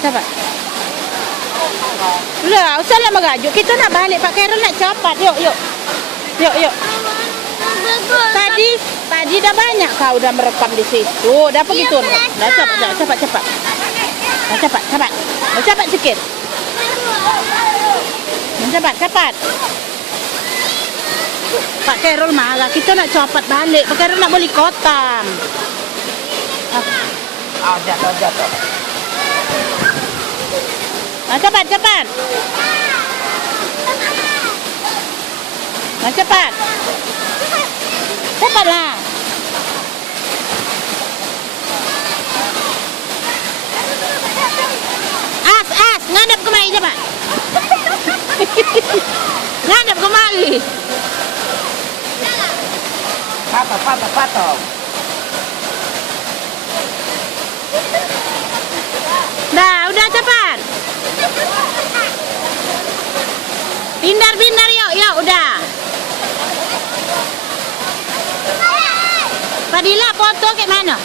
cepat. Lah, usahlah merajuk. Kita nak balik. Pak Khairul nak cepat. Yuk. Yuk. Tadi dah banyak kau dah merekam di situ. Dah pergi turun. Dah cepat. Dah cepat sikit. Cepat. Pak Khairul marah. Kita nak cepat balik. Pak Khairul nak beli kotam. Jatuh. Cepat. Cepat. Cepatlah. As, ngadap kemari cepat. Ngadap kemari. Patah. Udah cepat. Bindar yuk, udah. Fadila foto kayak mana?